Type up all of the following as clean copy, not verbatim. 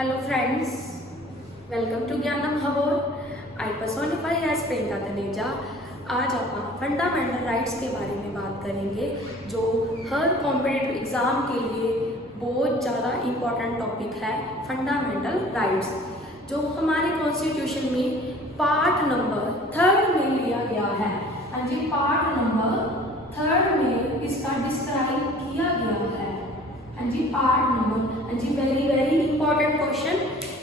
Hello friends, welcome to Gyanam Habor. I personify as Priyanka Taneja. आज आप fundamental rights के बारे में बात करेंगे जो हर कॉम्पिटिटिव एग्जाम के लिए बहुत ज़्यादा इम्पोर्टेंट टॉपिक है। फंडामेंटल राइट्स जो हमारे कॉन्स्टिट्यूशन में पार्ट नंबर 3 में लिया गया है। हाँ जी, पार्ट नंबर 3 में इसका डिस्क्राइब किया गया है। हाँ जी, पार्ट नंबर, हाँ जी, वेरी वेरी इंपॉर्टेंट क्वेश्चन,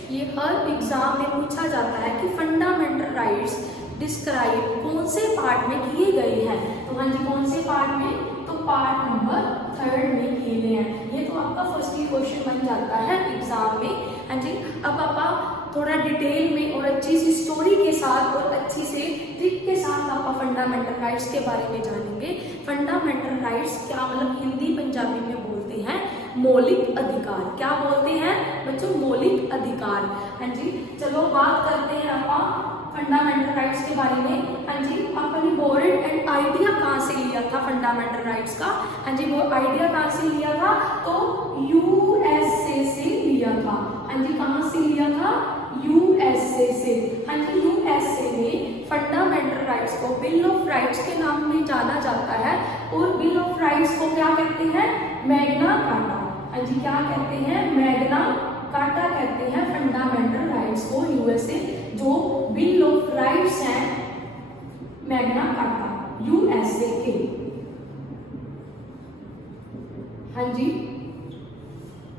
ये हर एग्जाम में पूछा जाता है कि फंडामेंटल राइट्स डिस्क्राइब कौन से पार्ट में किए गए हैं। तो हाँ जी, कौन से पार्ट में? तो पार्ट नंबर 3 में किए गए हैं। ये तो आपका फर्स्ट ही क्वेश्चन बन जाता है एग्जाम में। हाँ जी, अब आप थोड़ा डिटेल में और अच्छी सी स्टोरी के साथ और अच्छी से ट्रिक के साथ आप फंडामेंटल राइट्स के बारे में जानेंगे। फंडामेंटल राइट्स क्या मतलब हिंदी पंजाबी में बोलते हैं मौलिक अधिकार। क्या बोलते हैं बच्चों? मौलिक अधिकार। हाँ जी, चलो बात करते हैं आप फंडामेंटल राइट्स के बारे में। हाँ जी, आपने बोर्ड एंड आइडिया कहाँ से लिया था फंडामेंटल राइट्स का? हाँ जी, वो आइडिया कहाँ से लिया था? तो यूएसए से लिया था। हाँ जी, कहाँ से लिया था? यूएसए से। हाँ जी, यूएसए में फंडामेंटल राइट्स को बिल ऑफ राइट्स के नाम में जाना जाता है। और बिल ऑफ राइट्स को क्या कहते हैं? Magna carta. हाँ जी, क्या कहते हैं? मैग्ना कार्टा कहते हैं फंडामेंटल राइट्स को। यूएसए जो बिल ऑफ राइट्स है मैग्ना कार्टा यूएसए के। हाँ जी,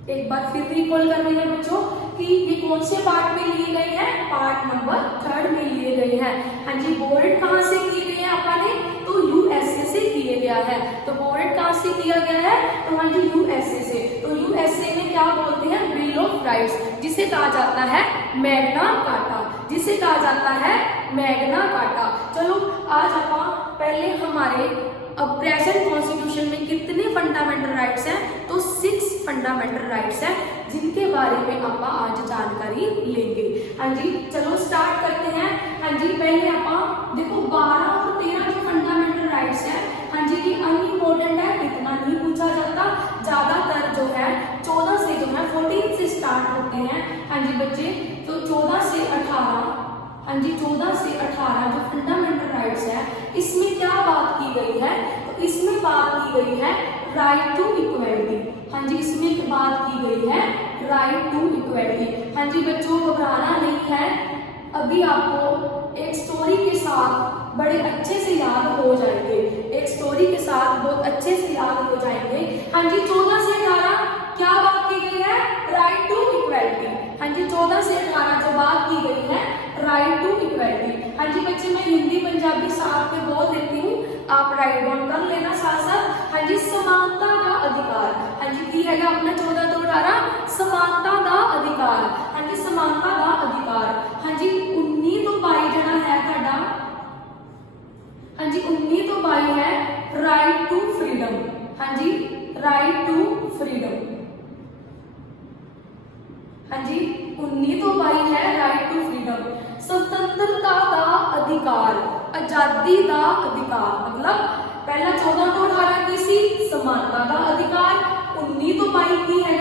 एक बार फिर रिकॉल कर रहे हैं बच्चों कि ये कौन से पार्ट में लिए गए हैं? पार्ट नंबर 3 में लिए गए हैं। हाँ जी, बोर्ड कहाँ से किए गए हैं आपने? तो यूएसए से किए गया है। तो बोर्ड कहाँ से किया गया है? तो हाँ जी, यूएसए से। तो यूएसए में क्या बोलते हैं? बिल ऑफ राइट्स, जिसे कहा जाता है मैग्ना कार्टा, जिसे कहा जाता है मैग्ना कार्टा। चलो आज आप पहले हमारे अब प्रेजेंट कॉन्स्टिट्यूशन में कितने फंडामेंटल राइट्स हैं? तो 6 फंडामेंटल राइट्स हैं जिनके बारे में आप आज जानकारी लेंगे। हाँ जी, चलो स्टार्ट करते हैं। हाँ जी, पहले आप देखो 12 और 13 जो फंडामेंटल राइट्स हैं, हाँ जी, ये अनइम्पोर्टेंट है, इतना नहीं पूछा जाता। ज्यादातर जो है 14 से जो है 14 से स्टार्ट होते हैं। हाँ जी बच्चे, तो 14 से 18, हाँ जी 14 से 18 जो फंडामेंटल राइट्स है, इसमें क्या बात की गई है? तो इसमें बात की गई है राइट टू इक्वलिटी। हाँ जी, इसमें एक बात की गई है राइट टू इक्वलिटी। हाँ जी बच्चों, घबराना नहीं है, अभी आपको एक स्टोरी के साथ बड़े अच्छे से याद हो जाएंगे। एक स्टोरी के साथ बहुत अच्छे से याद हो जाएंगे। हाँ जी, 14 से 18 क्या बात की गई है? Right to equality. हाँ जी, 14 से 18 जो बात की गई है राइट टू इक्वलिटी। हाँ जी बच्चे, मैं हिंदी पंजाबी साथ में बोल देती हूँ, आप राइट डाउन कर लेना साथ साथ। हाँ जी, समानता का अधिकार। हाँ जी, की है अपना 14 तो 18 समानता का अधिकार। हाँ जी, समानता का अधिकार। हाँ जी, 19 तो 22 जना है ਤੁਹਾਡਾ। हाँ जी, 19 तो 22 है राइट टू फ्रीडम। हाँ जी, राइट टू फ्रीडम। हाँ जी, 19 तो 22 है राइट टू फ्रीडम। स्वतंत्रता का अधिकार, आजादी का अधिकार, मतलब पहला 14 तो 18 की सी समानता का अधिकार, 19 तो 22 की है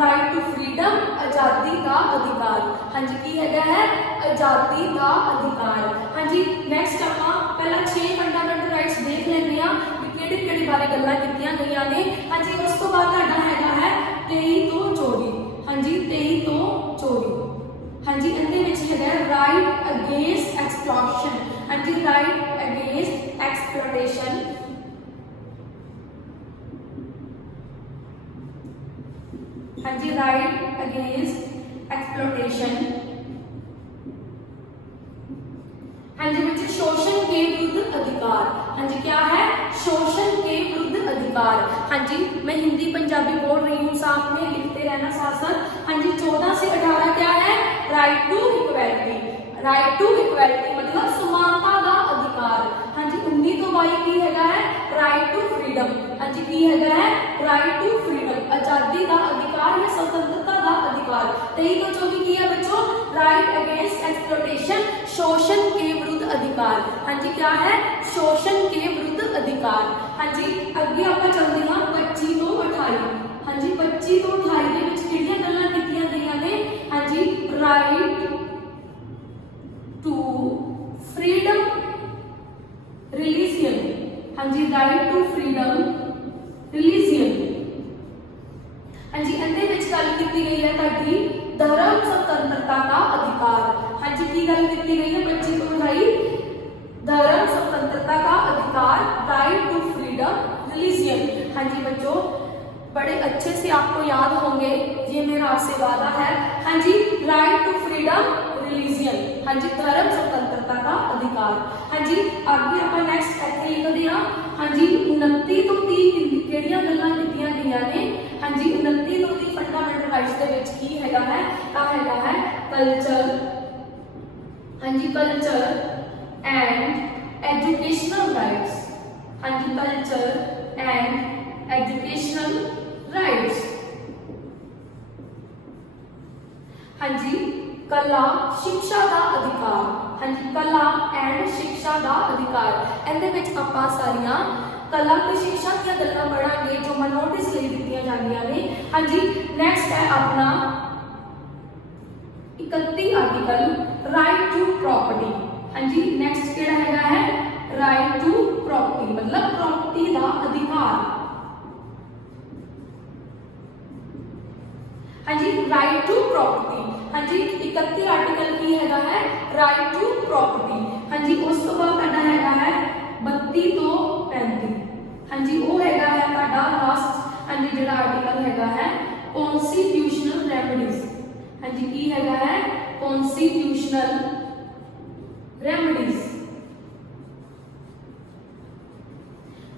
राइट टू फ्रीडम, आजादी का अधिकार। हाँ जी, की है आजादी का अधिकार। हाँ जी, नेक्स्ट आप पहला 6 फंडामेंटल राइट्स देख लेंगे किहड़ी बारे गल्लां कीतियां गईयां ने। हाँ जी, उस तो बाद है 23 तो 24। हाँ जी, 23 तो 24। हाँ जी, राइट अगेंस्ट एक्सप्लॉइटेशन। हाँ जी, राइट अगेंस्ट एक्सप्लॉइटेशन। हाँ जी, राइट अगेंस्ट एक्सप्लॉइटेशन। हाँ जी बच्चे, शोषण के विरुद्ध अधिकार। हाँ जी, क्या है? शोषण के विरुद्ध अधिकार। हाँ जी, मैं हिंदी पंजाबी बोल रही हूँ, साथ में लिखते रहना साथ साथ। हाँ जी, 14 से 18 क्या है? Right to equality. Right to equality मतलब समानता का अधिकार। हाँ जी, 19 तो 22 की है राइट टू फ्रीडम। हाँ जी, की है राइट टू फ्रीडम, आजादी का अधिकार या स्वतंत्रता का अधिकार। 23 तो 24 की है बच्चों राइट अगेंस्ट एक्सप्लॉइटेशन, शोषण के विरुद्ध अधिकार। हाँ जी, क्या है? शोषण के विरुद्ध अधिकार। हाँ जी, अगे आप चलते हैं 25 तो 28। हाँ जी, 25 तो 28 के विच किहड़ियां गल्लां कीतियां गईयां ने? हाँ जी राइट टू फ्रीडम रिलीजियन। हाँ जी ਇਹਦੇ ਵਿੱਚ ਗੱਲ ਕੀਤੀ ਗਈ ਹੈ ਤੁਹਾਡੀ ਧਰਮ ਸੁਤੰਤਰਤਾ ਦਾ ਅਧਿਕਾਰ। हाँ जी की ਗੱਲ ਕੀਤੀ ਗਈ ਹੈ ਬੱਚੇ को भाई धर्म स्वतंत्रता का अधिकार राइट टू फ्रीडम रिलीजियन। हाँ जी बच्चों बड़े अच्छे से आपको याद होंगे, ये मेरा आपसे वादा है। हाँ जी राइट टू फ्रीडम रिलीजियन, हाँ जी धर्म स्वतंत्रता का अधिकार। हाँ जी आगे आप नेक्स्ट इत्थे लिखदे हां। हाँ जी 29 तो 30 किहड़ियां गल्लां कीतीआं गईआं ने। हाँ जी 29 तो 30 फंडामेंटल राइट्स दे विच की हैगा है तां हैगा है कल्चर। हाँ जी कल्चर एंड एजुकेशनल राइट्स। हाँ जी कल्चर एंड एजुकेशनल राइट्स। हाँ जी कला शिक्षा का अधिकार। हाँ जी कला एंड शिक्षा का अधिकार। इहदे विच आपां सारियां कला ते शिक्षा दी गल्लां पढ़ांगे जो मैं नोटिस लई दित्तियां जांदियां ने। हाँ जी नेक्स्ट है अपना 31 आर्टिकल राइट टू प्रॉपर्टी। हाँ जी नेक्स्ट केड़ा हैगा है राइट टू प्रॉपर्टी मतलब प्रॉपर्टी का अधिकार। हाँ जी राइट टू प्रॉपर्टी। हाँ जी 31 आर्टिकल की हैगा है राइट टू प्रॉपर्टी। हाँ जी उस तो बाद तुहाडा हैगा है 32 तो 35। हाँ जी वो हैगा है तुहाडा लास्ट। हाँ जी जिहड़ा आर्टिकल हैगा है कॉन्स्टिट्यूशनल रेमेडीज। हाँ जी की हैगा है कॉन्स्टिट्यूशनल रेमेडीज।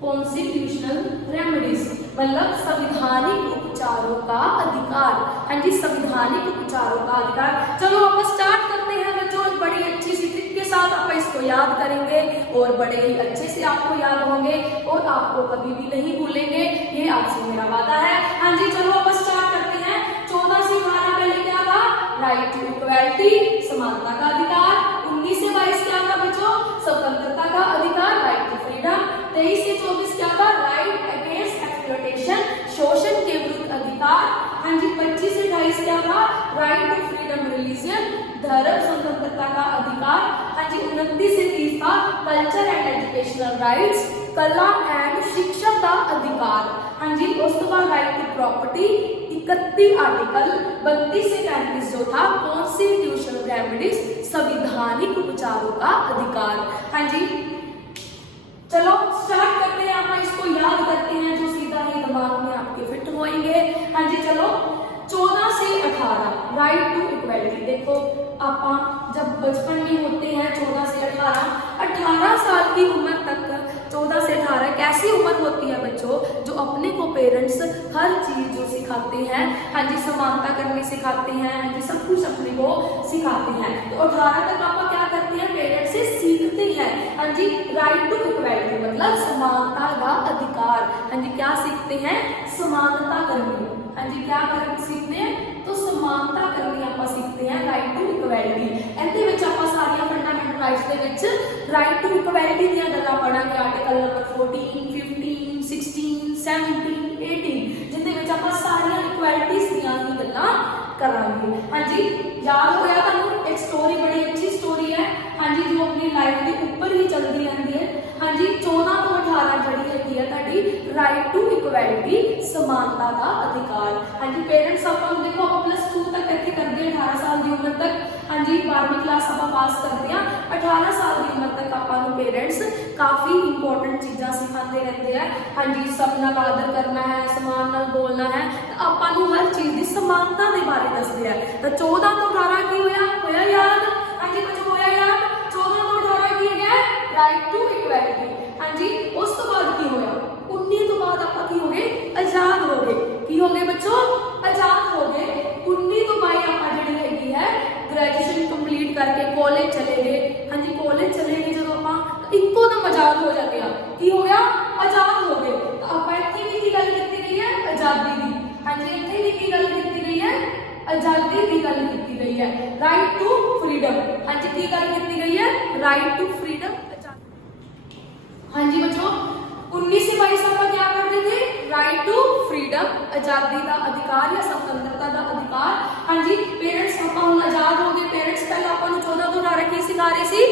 कॉन्स्टिट्यूशनल रेमेडीज मतलब संवैधानिक उपचारों का अधिकार। हाँ जी संवैधानिक उपचारों का अधिकार। चलो आप स्टार्ट करते हैं बच्चों, बड़ी अच्छी सी ट्रिक के साथ आप इसको याद करेंगे और बड़े ही अच्छे से आपको याद होंगे और आपको कभी भी नहीं भूलेंगे, ये आपसे मेरा वादा है। हाँ जी चलो आप स्टार्ट करते हैं। 14 से 18 पहले क्या था राइट टू इक्वालिटी समानता का अधिकार। 19 से 22 क्या था बच्चों स्वतंत्रता का अधिकार राइट टू फ्रीडम। 23 से 24 क्या था राइट अगेंस्ट एक्सप्लॉयटेशन शोषण के विरुद्ध अधिकार। हाँ जी 25 से 28 क्या था राइट टू फ्रीडम रिलीजियन धर्म स्वतंत्रता का अधिकार। हाँ जी 29 से 30 था कल्चर एंड एजुकेशनल राइट्स कला एंड शिक्षा का अधिकार। हाँ जी उस तो बाद राइट टू प्रॉपर्टी 31 आर्टिकल। 32 से 35 जो था कॉन्स्टिट्यूशनल रेमेडीज संवैधानिक उपचारों का अधिकार। हाँ जी चलो स्टार्ट करते हैं, आप इसको याद करते हैं जो सीधा ही दिमाग में आपके फिट होएंगे। हाँ जी चलो 14 से 18 राइट टू इक्वालिटी। देखो आप जब बचपन में होते हैं 14 से 18 साल की उम्र तक 14 से 18 कैसी उम्र होती है बच्चों जो अपने को पेरेंट्स हर चीज जो सिखाते हैं। हाँ जी समानता करनी सिखाते हैं। हाँ जी सब कुछ अपने को सिखाते हैं। तो 18 तक आप क्या करते हैं पेरेंट्स से सीखते हैं। हाँ जी राइट टू इक्वालिटी मतलब समानता का अधिकार। हाँ जी क्या सीखते हैं समानता करनी। हाँ जी क्या कर सीखते हैं तो समानता करनी आप सीखते हैं राइट टू इक्वालिटी। ਇਹਦੇ ਵਿੱਚ ਆਪਾਂ ਸਾਰੀਆਂ ਫੰਡਾਮੈਂਟਲ ਰਾਈਟਸ ਦੇ ਵਿੱਚ ਰਾਈਟ ਟੂ ਇਕੁਐਲਿਟੀ ਦੀਆਂ ਗੱਲਾਂ ਪੜਾਂਗੇ। ਆਰਟੀਕਲ ਨੰਬਰ 14 15 16 17 18 ਜਿੰਦੇ ਵਿੱਚ ਆਪਾਂ ਸਾਰੀਆਂ ਇਕੁਐਲਿਟੀਜ਼ ਦੀਆਂ ਹੀ ਗੱਲਾਂ ਕਰਾਂਗੇ। हाँ जी याद होया ਤੁਹਾਨੂੰ एक स्टोरी बड़ी अच्छी स्टोरी है। हाँ जी जो अपनी लाइफ के ऊपर ही चलती रहती है। हाँ जी 14 तो 18 जड़ी हैगी है ਤੁਹਾਡੀ राइट टू इक्वालिटी समानता का अधिकार। हाँ जी पेरेंट्स ਆਪਾਂ ਨੂੰ देखो आप +2 तक ਇੱਥੇ ਕਰਦੇ 18 साल ਦੀ ਉਮਰ तक। हाँ जी 12वीं क्लास ਆਪਾਂ पास करते हैं 18 साल ਦੀ ਉਮਰ तक ਆਪਾਂ ਨੂੰ पेरेंट्स काफी इंपॉर्टेंट चीज़ां सिखाते रहते हैं। हाँ जी सब नाल आदर करना है समान नाल बोलना है ਆਪਾਂ ਨੂੰ हर चीज़ की समानता के बारे दसदे हैं। तो 14 तो 18 की होया याद। हाँ जी कुछ होया याद 14 तो 18 की है राइट टू इक्वालिटी। हाँ जी उस तो बाद की होया 19 तो बाद आप की हो गए आजाद हो गए। की हो गए बच्चों आजाद हो गए। 19 तो बाद आप जी हैगी है ग्रेजुएशन कंप्लीट करके कॉलेज चले गए। हाँ जी कॉलेज चले गए जो आप इको दम आजाद हो जाते हैं। की हो गया आजाद हो गए। तो आप इतने भी की गल की गई है आजादी की। हाँ जी इतने भी की गल की गई है आजादी की गल की गई है राइट टू फ्रीडम। हाँ जी की गल की गई है राइट टू फ्रीडम। हाँ जी बच्चों 19 से 22 आप क्या करते थे राइट टू फ्रीडम आजादी का अधिकार या स्वतंत्रता का अधिकार। हाँ जी पेरेंट्स आप आजाद हो गए। पेरेंट्स पहले आप 14 तो 18 की सिखा रहे सी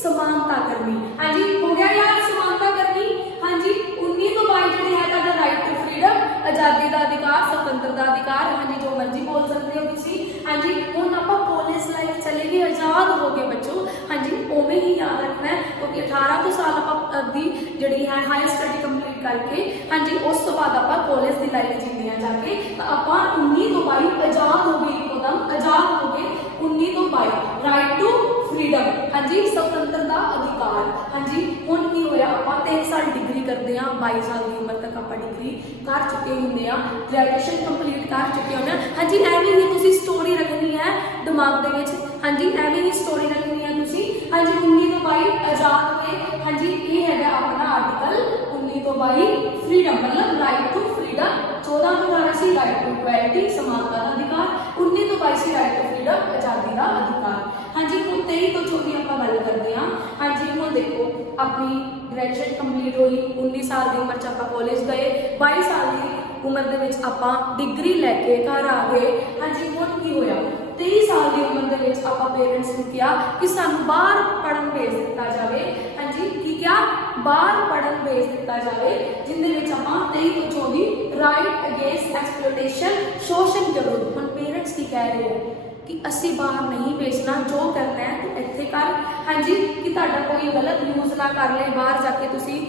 समानता करनी। हाँ जी हो गया यार समानता करनी। हाँ जी 19 ਤੋਂ 22 ਜਿਹੜੀ ਹੈ ਤੁਹਾਡਾ ਰਾਈਟ ਟੂ ਫਰੀडम, ਆਜ਼ਾਦੀ ਦਾ ਅਧਿਕਾਰ, ਸੁਤੰਤਰ ਦਾ ਅਧਿਕਾਰ, हाँ जी जो मर्जी बोल सकते हो ਤੁਸੀਂ। हाँ जी ਹੁਣ ਆਪਾਂ ਕਾਲਜ ਲਾਈਫ ਚਲੇ ਗਏ, ਆਜ਼ਾਦ ਹੋ ਗਏ ਬੱਚੋ। हाँ जी ਉਵੇਂ ਹੀ ਯਾਦ ਰੱਖਣਾ ਹੈ ਕਿਉਂਕਿ 18 ਤੋਂ ਸਾਲ ਆਪਾਂ ਦੀ ਜਿਹੜੀ ਹੈ ਹਾਇਰ ਸਟੱਡੀ ਕੰਪਲੀਟ ਕਰਕੇ हाँ जी ਉਸ ਤੋਂ ਬਾਅਦ ਆਪਾਂ ਕਾਲਜ ਦੀ ਲਾਈਫ ਜੀਂਦੇ ਆ ਜਾ ਕੇ। ਤਾਂ ਆਪਾਂ 19 ਤੋਂ 22 ਆਜ਼ਾਦ ਹੋ ਗਏ, ਇੱਕਦਮ ਆਜ਼ਾਦ ਹੋ ਗਏ 19 ਤੋਂ 22, ਰਾਈਟ ਟੂ ਫਰੀडम, हाँ जी ਸੁਤੰਤਰ ਦਾ ਅਧਿਕਾਰ। हाँ जी ਹੁਣ ਕੀ ਹੋਇਆ, ਆਪਾਂ 3 ਸਾਲ ਡਿਗਰੀ ਕਰਦੇ ਆ, 22 ਸਾਲ ਦੀ ਉਮਰ ਤੱਕ ਆਪਾਂ ਡਿਗਰੀ ਕਰ ਚੁੱਕੇ ਹੁੰਦੇ ਆ, ਗ੍ਰੈਜੂਏਸ਼ਨ ਕੰਪਲੀਟ ਕਰ ਚੁੱਕੇ ਹੁੰਦੇ ਆ। हाँ जी ਐਵੇਂ ਹੀ ਤੁਸੀਂ ਸਟੋਰੀ ਰੱਖਣੀ ਹੈ ਦਿਮਾਗ ਦੇ ਵਿੱਚ। हाँ जी ਐਵੇਂ ਹੀ ਸਟੋਰੀ ਰੱਖਣੀ ਹੈ ਤੁਸੀਂ। हाँ जी 19 ਤੋਂ 22 ਆਜ਼ਾਦ ਹੋਏ। हाँ जी ਇਹ ਹੈਗਾ ਆਪਣਾ ਆਰਟੀਕਲ 19 ਤੋਂ 22 ਫਰੀडम मतलब ਰਾਈਟ ਟੂ ਫਰੀडम। 14 ਤੋਂ 18 ਸੀ ਰਾਈਟ ਟੂ ਇਕੁਐਲਿਟੀ, ਸਮਾਨਤਾ ਦਾ ਅਧਿਕਾਰ। 19 ਤੋਂ 22 ਸੀ ਰਾਈਟ ਟੂ ਫਰੀडम, ਆਜ਼ਾਦੀ ਦਾ ਅਧਿਕਾਰ। हाँ जी ਹੁਣ 23 ਤੋਂ 24 ਆਪਾਂ ਗੱਲ ਕਰਦੇ ਹਾਂ। हाँ जी ਹੁਣ ਦੇਖੋ ਆਪਣੀ ਗ੍ਰੈਜੂਏਸ਼ਨ ਕੰਪਲੀਟ ਹੋਈ, 19 ਸਾਲ ਦੀ ਉਮਰ 'ਚ ਆਪਾਂ ਕਾਲਜ ਗਏ, 22 ਸਾਲ ਦੀ ਉਮਰ ਦੇ ਵਿੱਚ ਆਪਾਂ ਡਿਗਰੀ ਲੈ ਕੇ ਘਰ ਆ ਗਏ। हाँ जी ਹੁਣ ਕੀ ਹੋਇਆ, 23 ਸਾਲ ਦੀ ਉਮਰ ਦੇ ਵਿੱਚ ਆਪਾਂ ਪੇਰੈਂਟਸ ਨੂੰ ਕਿਹਾ ਕਿ ਸਾਨੂੰ ਬਾਹਰ ਪੜ੍ਹਨ ਭੇਜ ਦਿੱਤਾ ਜਾਵੇ। हाँ जी ਕੀ ਕਿਹਾ, ਬਾਹਰ ਪੜ੍ਹਨ ਭੇਜ ਦਿੱਤਾ ਜਾਵੇ, ਜਿੰਦੇ ਵਿੱਚ ਆਪਾਂ 23 ਤੋਂ 24 ਰਾਈਟ ਅਗੇਂਸਟ ਐਕਸਪਲੋਇਟੇਸ਼ਨ, ਸ਼ੋਸ਼ਣ ਦੇ ਵਿਰੁੱਧ। ਹੁਣ ਪੇਰੈਂਟਸ ਕੀ ਕਹਿ ਰਹੇ ਹੋ ਕਿ ਅਸੀਂ ਬਾਹਰ ਨਹੀਂ ਭੇਜਣਾ, ਜੋ ਕਰਨਾ ਹੈ ਤੂੰ ਇੱਥੇ ਕਰ। हाँ जी ਕਿ ਤੁਹਾਡਾ ਕੋਈ ਗਲਤ ਯੂਜ਼ ਨਾ ਕਰ ਲੈ, ਬਾਹਰ ਜਾ ਕੇ ਤੁਸੀਂ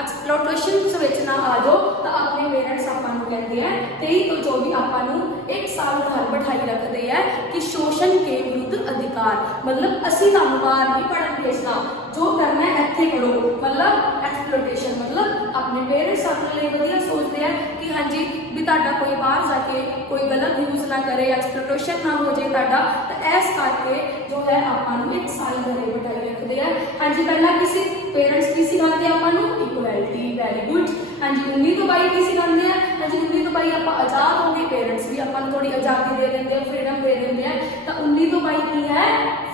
ਐਕਸਪਲੋਇਟੇਸ਼ਨ ਵਿੱਚ ਨਾ ਆ ਜਾਓ। ਤਾਂ ਆਪਣੇ ਪੇਰੈਂਟਸ ਆਪਾਂ ਨੂੰ ਕਹਿੰਦੇ ਆ 23 ਤੋਂ 24 ਆਪਾਂ ਨੂੰ 1 ਸਾਲ ਘਰ ਬਿਠਾਈ ਰੱਖਦੇ ਆ ਕਿ ਸ਼ੋਸ਼ਣ ਕੇ ਵਿਰੁੱਧ ਅਧਿਕਾਰ, ਮਤਲਬ ਅਸੀਂ ਤੁਹਾਨੂੰ ਬਾਹਰ ਨਹੀਂ ਪੜ੍ਹਨ ਭੇਜਣਾ, ਜੋ ਕਰਨਾ ਹੈ ਇੱਥੇ ਕਰੋ, ਮਤਲਬ ਐਕਸਪਲੋਇਟੇਸ਼ਨ। ਮਤਲਬ ਆਪਣੇ ਪੇਰੈਂਟਸ ਆਪਣੇ ਲਈ ਵਧੀਆ ਸੋਚਦੇ ਆ ਕਿ हाँ जी ਵੀ ਤੁਹਾਡਾ ਕੋਈ ਬਾਹਰ ਜਾ ਕੇ ਕੋਈ ਗਲਤ ਯੂਜ਼ ਨਾ ਕਰੇ, ਐਕਸਪਲੋਇਟੇਸ਼ਨ ਨਾ ਹੋ ਜਾਏ ਤੁਹਾਡਾ। ਤਾਂ ਇਸ ਕਰਕੇ ਜੋ ਹੈ ਆਪਾਂ ਨੂੰ 1 ਸਾਲ ਘਰੇ ਬਿਠਾਈ ਰੱਖਦੇ ਆ। हाँ जी ਪਹਿਲਾਂ ਕਿਸੇ ਪੇਰੈਂਟਸ ਕੀ ਸਿਖਾਉਂਦੇ ਆਪਾਂ ਨੂੰ, ਇਕੁਐਲਿਟੀ, ਵੈਰੀ ਗੁੱਡ। हाँ जी 19 ਤੋਂ 22 ਕੀ ਸਿਖਾਉਂਦੇ ਆ, हाँ जी 19 ਤੋਂ 22 ਆਪਾਂ ਆਜ਼ਾਦ ਹੋ ਗਏ, ਪੇਰੈਂਟਸ ਵੀ ਆਪਾਂ ਨੂੰ ਥੋੜੀ ਆਜ਼ਾਦੀ ਦੇ ਦਿੰਦੇ ਆ, ਫਰੀडम ਦੇ ਦਿੰਦੇ ਆ। ਤਾਂ 19 ਤੋਂ 22 ਕੀ ਹੈ,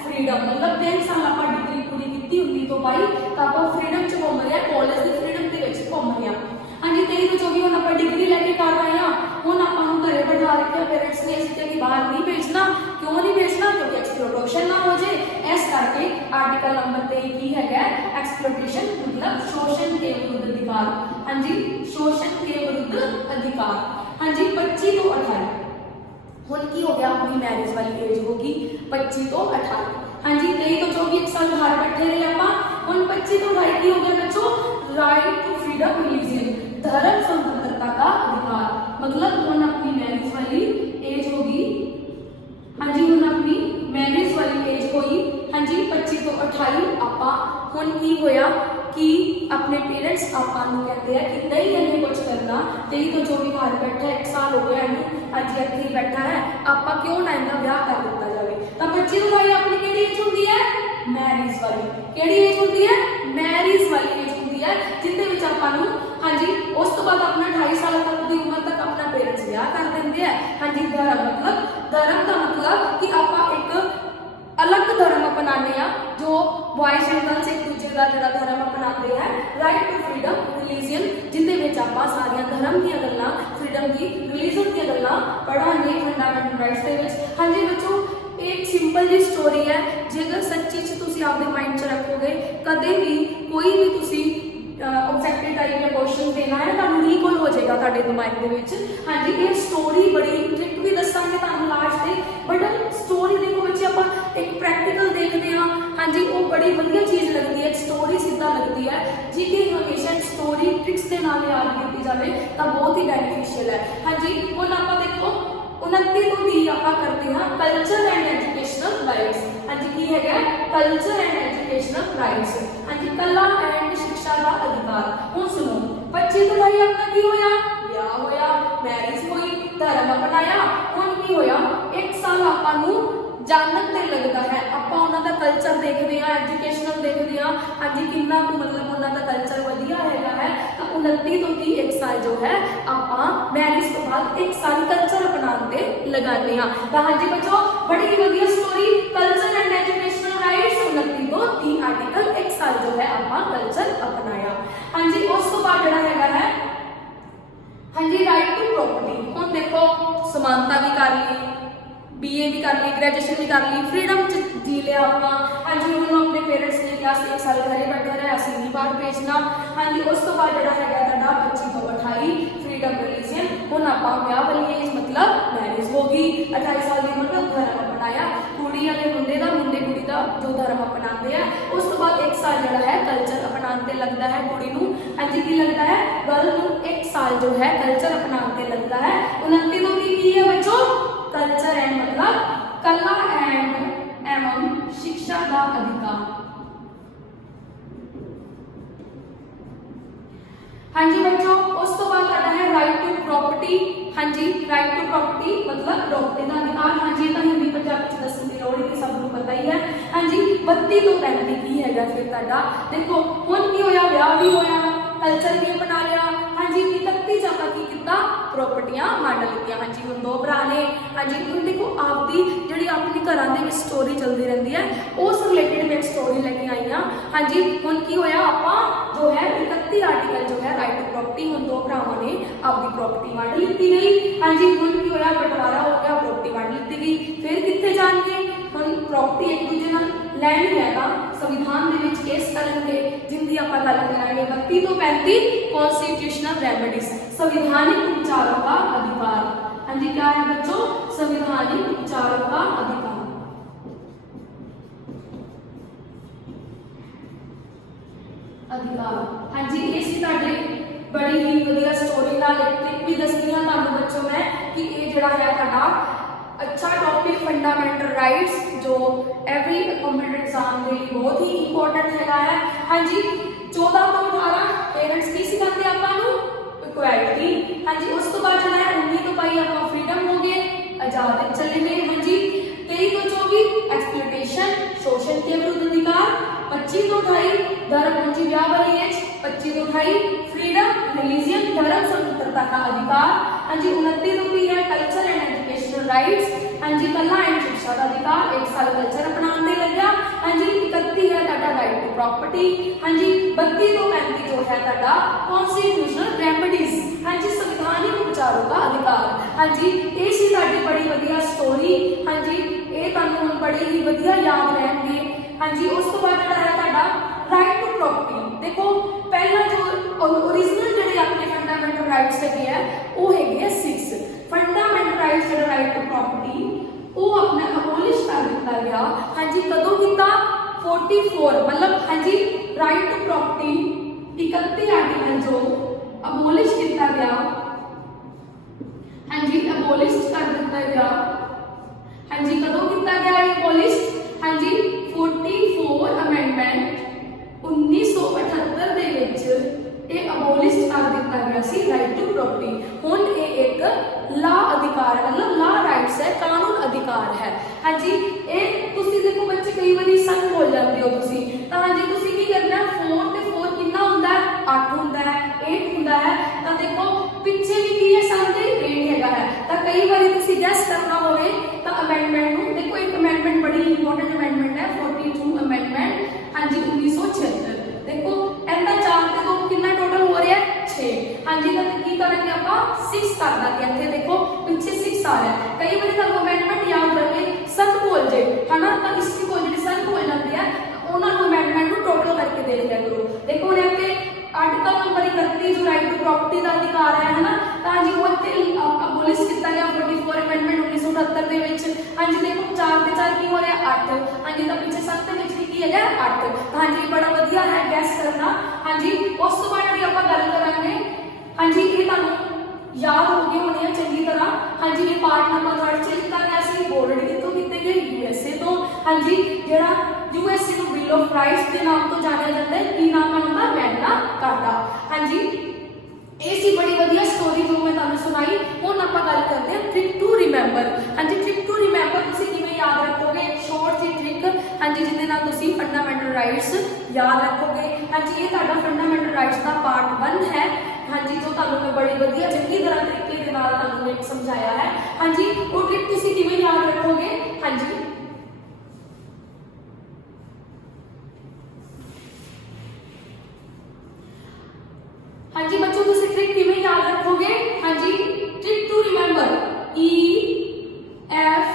ਫਰੀडम, ਮਤਲਬ 3 ਸਾਲ ਆਪਾਂ ਡਿਗਰੀ ਪੂਰੀ ਕੀਤੀ 19 ਤੋਂ 22, ਤਾਂ ਆਪਾਂ ਫਰੀडम ਚ ਘੁੰਮ ਰਹੇ ਆ, ਕਾਲਜ ਦੀ ਫਰੀडम ਦੇ ਵਿੱਚ ਘੁੰਮ ਰਹੇ ਆ। हाँ जी 23 ਤੋਂ 24 ਹੁਣ ਆਪਾਂ ਡਿਗਰੀ ਲੈ ਕੇ ਕਰ ਰਹੇ ਆ। ਹੁਣ ਆਪਾਂ ਨੂੰ ਘਰੇ ਬਿਠਾ ਰੱਖਿਆ ਪੇਰੈਂਟਸ ਨੇ, ਅਸੀਂ ਕਿ ਬਾਹਰ ਨਹੀਂ ਭੇਜਣਾ। ਕਿਉਂ ਨਹੀਂ ਭੇਜਣਾ, ਕਿਉਂਕਿ ਐਕਸਪਲੋਇਟੇਸ਼ਨ ਨਾ ਹੋ ਜਾਏ। ਇਸ ਕਰਕੇ ਆਰਟੀਕਲ ਨੰਬਰ 23 ਕੀ ਹੈਗਾ, ਐਕਸਪਲੋਇਟੇਸ਼ਨ मतलब शोषण के विरुद्ध अधिकार। हाँ जी शोषण के विरुद्ध अधिकार। हाँ जी 25 ਤੋਂ 28 ਹੁਣ ਕੀ ਹੋ ਗਿਆ, ਆਪਣੀ ਮੈਰਿਜ ਵਾਲੀ ਏਜ ਹੋਗੀ 25 ਤੋਂ 28। हाँ जी 23 ਤੋਂ 24 1 ਸਾਲ ਘਰ ਬੈਠੇ ਰਹੇ ਆਪਾਂ। ਹੁਣ 25 ਤੋਂ 28 ਕੀ ਹੋ ਗਿਆ ਬੱਚੋ, राइट टू फ्रीडम रिलीजियन, धर्म स्वतंत्रता का अधिकार। मतलब ਹੁਣ अपनी मैरिज वाली एज होगी। हाँ जी ਹੁਣ अपनी मैरिज वाली एज होई। हाँ जी 25 ਤੋਂ 28 ਆਪਾਂ ਹੁਣ ਕੀ ਹੋਇਆ कि अपने पेरेंट्स ਆਪਾਂ ਨੂੰ ਕਹਿੰਦੇ ਆ ਕਿ ਨਹੀਂ ਇਹਨੇ ਕੁਝ ਕਰਨਾ। 23 ਤੋਂ 24 ਘਰ ਬੈਠਾ 1 ਸਾਲ ਹੋ ਗਿਆ ਇਹਨੂੰ, ਅੱਜ ਇੱਥੇ ਹੀ ਬੈਠਾ ਹੈ, ਆਪਾਂ ਕਿਉਂ ਨਾ ਇਹਦਾ ਵਿਆਹ ਕਰ ਦਿੱਤਾ ਜਾਵੇ। ਤਾਂ 25 ਤੋਂ 28 ਆਪਣੀ ਕਿਹੜੀ ਏਜ ਹੁੰਦੀ ਹੈ, ਮੈਰਿਜ ਵਾਲੀ। ਕਿਹੜੀ ਏਜ ਹੁੰਦੀ ਹੈ, ਮੈਰਿਜ ਵਾਲੀ ਏਜ ਹੁੰਦੀ ਹੈ, ਜਿੰਦੇ ਵਿੱਚ ਆਪਾਂ ਨੂੰ हाँ जी ਉਸ ਤੋਂ ਬਾਅਦ ਆਪਣਾ 28 ਸਾਲ ਤੱਕ ਦੀ ਉਮਰ ਤੱਕ ਆਪਣਾ ਪੇਰੈਂਟਸ ਵਿਆਹ ਕਰ ਦਿੰਦੇ ਆ। हाँ जी धर्म ਦਾ मतलब कि ਆਪਾਂ ਇੱਕ अलग धर्म अपनाने आ, जो बॉयज एंड गर्ल्स एक दूजे का जो धर्म अपनाते हैं, राइट टू फ्रीडम रिलीजियन, जिंदे विच आपां सारियां धर्म दी गल्लां, फ्रीडम दी, रिलीजन दी गल्लां पढ़ांगे फंडामेंटल राइट्स दे विच। हाँ जी बच्चों एक सिंपल जी स्टोरी है, जेकर सच्ची च तुसीं आपदे माइंड च रखोगे, कदे भी कोई भी तुसीं ऑब्जेक्टिव टाइप का क्वेश्चन देना है तो रीकॉल हो जाएगा ਤੁਹਾਡੇ ਦਿਮਾਗ ਦੇ ਵਿੱਚ। हाँ जी ये स्टोरी बड़ी ट्रिक भी दसांगे ਤੁਹਾਨੂੰ लास्ट ਤੇ, बट स्टोरी देखो बच्चे ਆਪਾਂ एक प्रैक्टिकल देखते हैं। हाँ जी वो बड़ी बढ़िया चीज़ लगती है, स्टोरी सीधा लगती है जी कि हमेशा स्टोरी ट्रिक्स के नाल याद की जाए तो बहुत ही बेनिफिशियल है। हाँ जी हुण आप देखो 29 ਤੋਂ 30 ਆਪਾਂ करते हैं कल्चर एंड एजुकेशनल राइट्स। हाँ जी की है कल्चर एंड एजुकेशनल राइट्स। हाँ जी कला एंड शिक्षा का अधिकार। हुण सुनो 25 ਤੋਂ 28 अपना की होया, विआह होया, मैरिज हुई, धर्म अपनाया। हुण की होया 1 साल ਆਪਾਂ ਨੂੰ जानन ते लगता है, ਆਪਾਂ ਉਹਨਾਂ ਦਾ ਕਲਚਰ ਦੇਖਦੇ ਆ, ਐਜੂਕੇਸ਼ਨਲ ਦੇਖਦੇ ਆ। ਹਾਂਜੀ ਕਿੰਨਾ ਕੁ ਮਤਲਬ ਉਹਨਾਂ ਦਾ ਕਲਚਰ ਵਧੀਆ ਹੈਗਾ ਹੈ। ਤਾਂ 29 ਤੋਂ 30 1 ਸਾਲ ਜੋ ਹੈ ਆਪਾਂ ਮੈਰਿਜ ਤੋਂ ਬਾਅਦ 1 ਸਾਲ ਕਲਚਰ ਅਪਣਾਉਣ ਤੇ ਲਗਾਉਂਦੇ ਆ। ਤਾਂ ਹਾਂਜੀ ਬੱਚੋ ਬੜੀ ਹੀ ਵਧੀਆ story, culture and educational rights 29 ਤੋਂ 30 ਆਰਟੀਕਲ 1 ਸਾਲ ਜੋ ਹੈ ਆਪਾਂ ਕਲਚਰ ਅਪਣਾਇਆ। ਹਾਂਜੀ ਉਸ ਤੋਂ ਬਾਅਦ ਜਿਹੜਾ ਹੈਗਾ ਹੈ ਹਾਂਜੀ ਰਾਈਟ ਟੂ ਪ੍ਰੋਪਰਟੀ। ਹੁਣ ਦੇਖੋ ਸਮਾਨਤਾ ਵੀ ਕਰ ਲਈ, BA BA भी कर ली, ग्रेजुएशन भी कर ली, फ्रीडम च जी लिया अपना। हाँ जी, उन्होंने अपने पेरेंट्स ने कहा 1 साल घरे बैठे रहे, असं नहीं बाहर भेजना। हाँ जी, उस तो बाद जो है 25 तो 28 फ्रीडम रिलीजन, हम आप ब्याह वाली एज मतलब मैरिज होगी। 28 साल की उम्र तक धर्म अपनाया, कुड़ी वाले मुंडे का, मुंडे कुड़ी का जो धर्म अपनाते हैं। उस तो बाद 1 साल जो है कल्चर अपनाते लगता है कुड़ी नूं। हाँ जी, की लगता है गर्ल नूं 1 साल जो है कल्चर अपनाते लगता है। 29 तो की है बच्चों, कल्चर एंड मतलब कला एवं शिक्षा का अधिकार। हाँ जी बच्चों, उस तो बाद आता है राइट टू प्रॉपर्टी। हाँ जी, राइट टू प्रॉपर्टी मतलब प्रॉपर्टी का अधिकार। हाँ जी, तो हिंदी पंजाबी च दसण की लोड़ नहीं, सबको पता ही है। हाँ जी, 32 तो 35 की है फिर तुहाडा देखो हुण की होया, ब्याह भी होया, कल्चर भी अपना लिया। हाँ जी, 31 च आपां की कीता, प्रॉपर्टियां वंड लित्तियां। हाँ जी, हुण 2 भरा ने। हाँ जी, हुण देखो आपदी जिहड़ी अपनी घरां दे विच स्टोरी चलदी रहिंदी है, उस रिलेटेड मैं स्टोरी लेके आई हां। हाँ जी, हुण की होया आपां जो है 31 आर्टिकल जो है राइट टू प्रॉपर्टी, हुण 2 भरावां ने आपदी प्रॉपर्टी वंड लित्ती गई। हाँ जी, हुण की होया बंटवारा हो गया, प्रॉपर्टी वंड लित्ती गई। फिर कित्थे जाणगे, हुण प्रॉपर्टी एक दूजे नाल लैंड हैगा संविधान दे विच केस करनगे, जिंदी आपां गल करांगे। 32 तो 35 कॉन्स्टिट्यूशनल रेमेडीज, संविधानिक उपचारों का अधिकार। हाँ जी, क्या है बच्चों, संविधानिक उपचारों का अधिकार। हाँ जी, ये सी तुहाडे बड़ी ही वधिया स्टोरी नाल एक ट्रिक भी दसदी हां तुहानूं बच्चों मैं कि ये जिहड़ा है तुहाडा अच्छा टॉपिक फंडामेंटल राइट्स जो एवरी कॉम्पिटिटिव एग्जाम के लिए बहुत ही इंपॉर्टेंट है। हाँ जी, 14 तो 18 पेरेंट्स की सिखाते आपको इक्वालिटी। हाँ जी, उस तो बाद जो है 19 तो भाई आपका फ्रीडम हो गए, आजाद चले गए। हाँ जी, 23 तो 24 एक्सप्लॉयटेशन, शोषण के विरुद्ध अधिकार। 25 तो 28 धर्म, हाँ जी ब्याह वाली एज। 25 तो 28 फ्रीडम रिलीजियन, धर्म स्वतंत्रता का अधिकार। हाँ जी, 29 तो है कल्चर एंड एजुकेशनल राइट्स। हाँ जी, कला एंड शिक्षा का अधिकार, 1 साल कल्चर अपनाने लग गया। हाँ जी, 31 है तुहाडा राइट टू प्रॉपर्टी। हाँ जी, 32 तो 35 जो है तुहाडा कॉन्स्टिट्यूशनल रेमेडीज। हाँ जी, संवैधानिक उपचारों का अधिकार। हाँ जी, ये सी तुहाडी बड़ी वधिया स्टोरी। हाँ जी, ये तुहानूं हुण बड़ी ही वधिया याद रहणगे। हाँ जी, उस तो बाद जिहड़ा है तुहाडा राइट टू प्रॉपर्टी। देखो पहला जो ओरिजिनल जिहड़े अपने फंडामेंटल राइट्स है वो है 6 फंडामेंटल राइट्स जिहड़ा राइट टू प्रॉपर्टी वो अपना अबोलिश कर दिता गया। हाँ जी, कदों कीता 44 मतलब हाँ जी राइट टू प्रॉपर्टी 31 आर्टिकल जो अबोलिश किया गया। हाँ जी, अबोलिश कर दिता गया। हाँ जी, कदों किया गया ये अबोलिश। हाँ जी, 44 अमेंडमेंट 1978 ਦੇ ਵਿੱਚ ਇਹ ਅਬੋਲਿਸ਼ ਕਰ ਦਿੱਤਾ ਗਿਆ ਸੀ ਰਾਈਟ ਟੂ ਪ੍ਰੋਪਰਟੀ। ਹੁਣ ਇਹ ਇੱਕ ਲਾ ਅਧਿਕਾਰ मतलब ਲਾ ਰਾਈਟਸ ਹੈ, ਕਾਨੂੰਨ ਅਧਿਕਾਰ ਹੈ। ਹਾਂਜੀ, ਇਹ ਤੁਸੀਂ ਦੇਖੋ ਬੱਚੇ ਕਈ ਵਾਰੀ ਸਨ ਬੋਲ ਜਾਂਦੇ ਹੋ ਤੁਸੀਂ ਤਾਂ ਹਾਂਜੀ ਤੁਸੀਂ ਕੀ ਕਰਨਾ 4 ਤੇ 4 ਕਿੰਨਾ ਹੁੰਦਾ ਹੈ 8 ਹੁੰਦਾ ਹੈ 8 ਹੁੰਦਾ ਹੈ ਤਾਂ ਦੇਖੋ ਪਿੱਛੇ ਵੀ ਕੀ ਹੈ ਸਨ ਤੇ 8 ਹੈਗਾ ਹੈ ਤਾਂ ਕਈ ਵਾਰੀ ਤੁਸੀਂ ਗੈਸ ਕਰਨਾ ਹੋਵੇ ਤਾਂ ਅਮੈਂਡਮੈਂਟ ਨੂੰ ਦੇਖੋ ਇੱਕ ਅਮੈਂਡਮੈਂਟ ਬੜੀ ਇੰਪੋਰਟੈਂਟ ਅਮੈਂਡਮੈਂਟ ਹੈ 42 ਅਮੈਂਡਮੈਂਟ ਹਾਂਜੀ 1976 देखो ऐसा 4 ਤੇ 2 कितना टोटल हो रहा है 6। हाँ जी, तो की करेंगे आप 6 कर देंगे। इतने देखो पीछे 6 आ रहा है। कई बार तो अमेंडमेंट याद रखे सन बोल जे है ना तो इसकी बोल जी सन बोल जाती है उन्होंने अमेंडमेंट को टोटल करके देख लिया करो। देखो यहाँ आर्टिकल नंबर 31 जो राइट टू प्रॉपर्टी का अधिकार है ना तो हाँ जी वो अबोलिश किया गया 44 अमेंडमेंट 1978 ਦੇ ਵਿੱਚ। हाँ जी, देखो 4 ਤੇ 4 की हो रहा है 8। हाँ जी, तो पीछे 7 ਦੇ ਵਿੱਚ की है 8। हाँ जी, बड़ा वधिया है गैस करना। हाँ जी, उस तो बाद जी आप गल करांगे। हाँ जी, ये तुहानूं याद हो गए होने चंगी तरह। हाँ जी, ये पार्ट नंबर 3 च लिखा गया सी बोर्ड कितों कीते गए यूएसए तो। हाँ जी, जिहड़ा यूएसए नूं बिल ऑफ राइट्स के नाम तो जानिया जाता है की नाम है मैग्ना कार्टा। हाँ जी, ये सी बड़ी वधिया स्टोरी जो मैं तुहानूं सुनाई। हुण आपां गल करते हैं ट्रिक टू रिमेंबर। हाँ जी, ट्रिक टू रिमेंबर तुसीं किवें याद रखोगे शॉर्ट सी ट्रिक। हाँ जी, जिहदे नाल तुसीं फंडामेंटल राइट्स याद रखोगे। हाँ जी, ये तुहाडा फंडामेंटल राइट्स का पार्ट 1 है। हाँ जी, जो तुहानूं मैं बड़ी वधिया चंगी तरह तरीके दे नाल तुहानूं समझाया है। हाँ जी, वो ट्रिक तुसीं किवें याद रखोगे। हाँ जी, हाँ जी बच्चों तुम ट्रिक किवें याद रखोगे। हाँ जी, trick to remember EF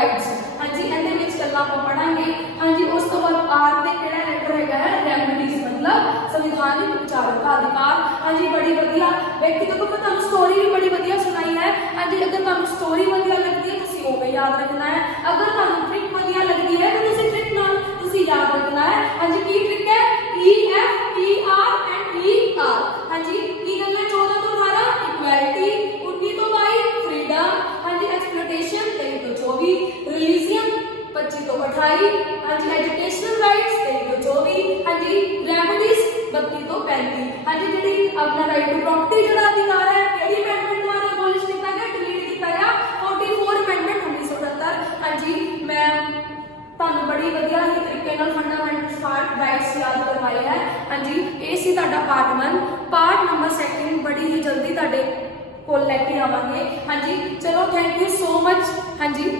rights. ਹਾਂਜੀ ਇਹਦੇ ਵਿੱਚ ਗੱਲਾਂ ਆਪਾਂ ਪੜਾਂਗੇ। ਹਾਂਜੀ ਉਸ ਤੋਂ ਬਾਅਦ ਆਰ ਦੇ ਕਿਹੜਾ ਲੈਟਰ ਹੈਗਾ ਹੈ, ਰੈਮਡੀਜ਼ ਮਤਲਬ ਸੰਵਿਧਾਨਿਕ ਵਿਚਾਰਕ ਦਾ ਅਧਿਕਾਰ। ਹਾਂਜੀ ਬੜੀ ਵਧੀਆ ਵੇਖੀ, ਦੇਖੋ ਮੈਂ ਤੁਹਾਨੂੰ ਸਟੋਰੀ ਵੀ ਬੜੀ ਵਧੀਆ ਸੁਣਾਈ ਹੈ। ਹਾਂਜੀ ਅਗਰ ਤੁਹਾਨੂੰ ਸਟੋਰੀ ਵਧੀਆ ਲੱਗਦੀ ਹੈ ਤੁਸੀਂ ਉਹ ਵੀ ਯਾਦ ਰੱਖਣਾ ਹੈ, ਅਗਰ ਤੁਹਾਨੂੰ ਟ੍ਰਿਕ ਵਧੀਆ ਲੱਗਦੀ ਹੈ ਤਾਂ ਤੁਸੀਂ ਟ੍ਰਿਕ ਨਾਲ ਤੁਸੀਂ ਯਾਦ ਰੱਖਣਾ ਹੈ। ਹਾਂਜੀ ਕੀ ਟ੍ਰਿਕ ਹੈ, EFER ਐਂਡ ER। ਹਾਂਜੀ ਕੀ ਗੱਲ ਹੈ, 14 ਤੋਂ 18 ਇਕੁਐਲਿਟੀ, 19 ਤੋਂ 22 ਫਰੀडम, ਹਾਂਜੀ ਐਕਸਪਲੋਇਟੇਸ਼ਨ 23 ਤੋਂ 24, ਰਿਲੀਜੀਅਨ 25 ਤੋਂ 28, ਹਾਂਜੀ ਐਜੂਕੇਸ਼ਨਲ ਰਾਈਟਸ 23 ਤੋਂ 24, ਹਾਂਜੀ ਰੈਮਡੀਜ਼ 32 ਤੋਂ 35। ਹਾਂਜੀ ਜਿਹੜੀ ਆਪਣਾ ਰਾਈਟ ਟੂ ਪ੍ਰੋਪਰਟੀ ਜਿਹੜਾ ਅਧਿਕਾਰ ਹੈ ਕਿਹੜੀ ਅਮੈਂਡਮੈਂਟ ਦੁਆਰਾ ਅਬੋਲਿਸ਼ ਕੀਤਾ ਗਿਆ, ਡਿਲੀਟ ਕੀਤਾ ਗਿਆ, 44 ਅਮੈਂਡਮੈਂਟ 1978। ਹਾਂਜੀ ਮੈਂ ਤੁਹਾਨੂੰ ਬੜੀ ਵਧੀਆ ਹੀ ਤਰੀਕੇ ਨਾਲ ਫੰਡਾਮੈਂਟਲ ਰਾਈਟਸ ਯਾਦ ਕਰਵਾਏ ਹੈ। ਹਾਂਜੀ ਇਹ ਸੀ ਤੁਹਾਡਾ ਪਾਰਟ 1। ਪਾਰਟ ਨੰਬਰ 2 ਬੜੀ ਹੀ ਜਲਦੀ ਤੁਹਾਡੇ ਕੋਲ ਲੈ ਕੇ ਆਵਾਂਗੇ। ਹਾਂਜੀ ਚਲੋ ਥੈਂਕ ਯੂ ਸੋ ਮਚ। ਹਾਂਜੀ।